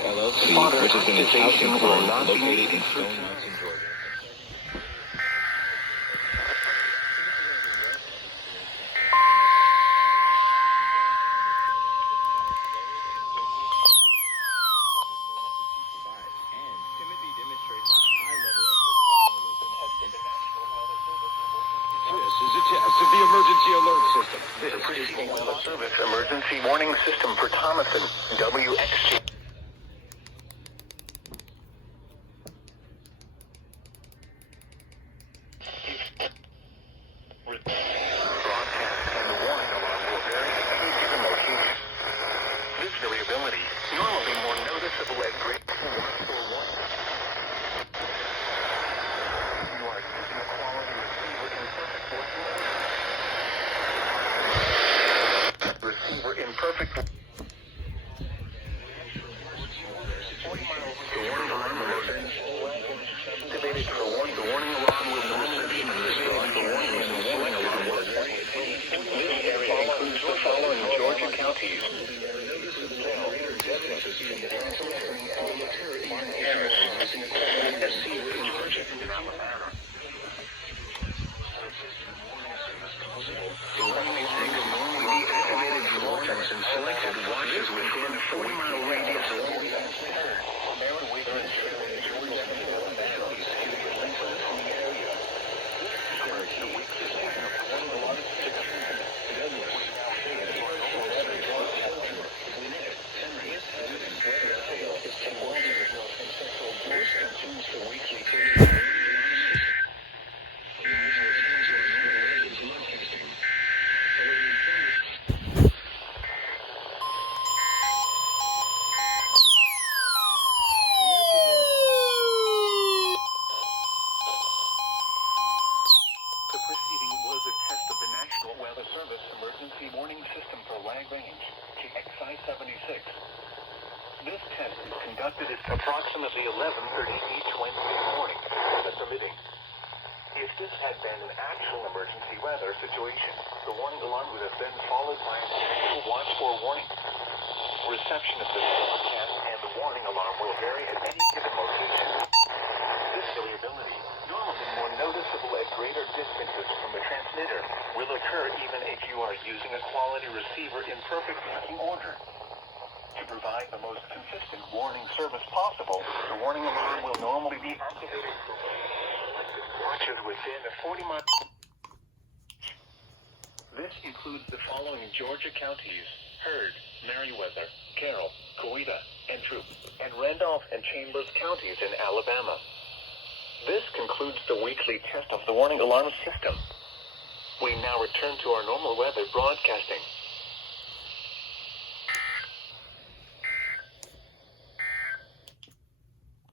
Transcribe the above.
LLC, which is an accounting firm located in Stone Mountain, Georgia. Of the emergency alert system. This is the Weather Service Emergency Warning System for Thomason, WXG. Broadcast and the warning alarm will vary at any given location. This variability, normally more noticeable at grade 4 or 1. You are using a quality receiver in perfect working order. Receiver in perfect. 40 miles. The warning alarm will be activated for one. The warning alarm will be reception and receiving the warning and the warning alarm will. This area includes the following Georgia counties. And selected watches within a 40-mile radius of Weather Service Emergency Warning System for Lag Range, GXI-76. This test is conducted at approximately 11:30 each Wednesday morning, weather permitting. If this had been an actual emergency weather situation, the warning alarm would have been followed by an actual watch for warning. Reception of this broadcast and the warning alarm will vary at any given location. This variability, normally more noticeable at greater distances from the transmitter, will occur even if you are using a quality receiver in perfect working order. To provide the most consistent warning service possible, the warning alarm will normally be activated for watches within a 40-mile. This includes the following Georgia counties: Heard, Meriwether, Carroll, Coweta, and Troup, and Randolph and Chambers counties in Alabama. This concludes the weekly test of the warning alarm system. We now return to our normal weather broadcasting.